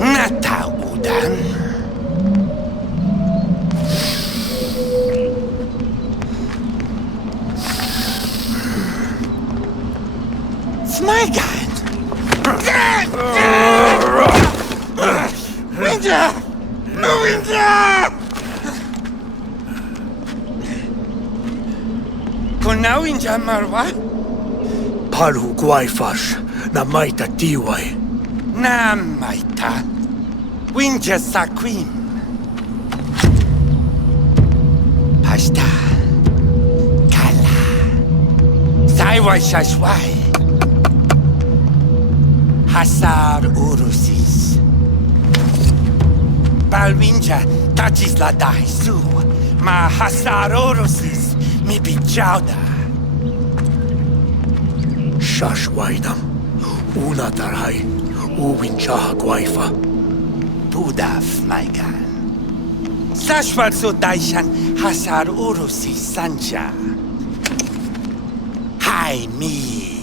Nata udan. Smaigan! Winter! Winter! Kuna winter marwa? Palu guaifash na maita tiwai. Na maita. Winter saquim. Pasta. Kala. Saiwai shashwai. Hasar urusis. Balwinja tachis la daisu. Ma hasar urusis mi bichauda. Shashwaidam. Una tarai. Uwinchaha guaifa. Budaf, Maigan. Sashwal so daishan hasar urusis sanja. Hai mi.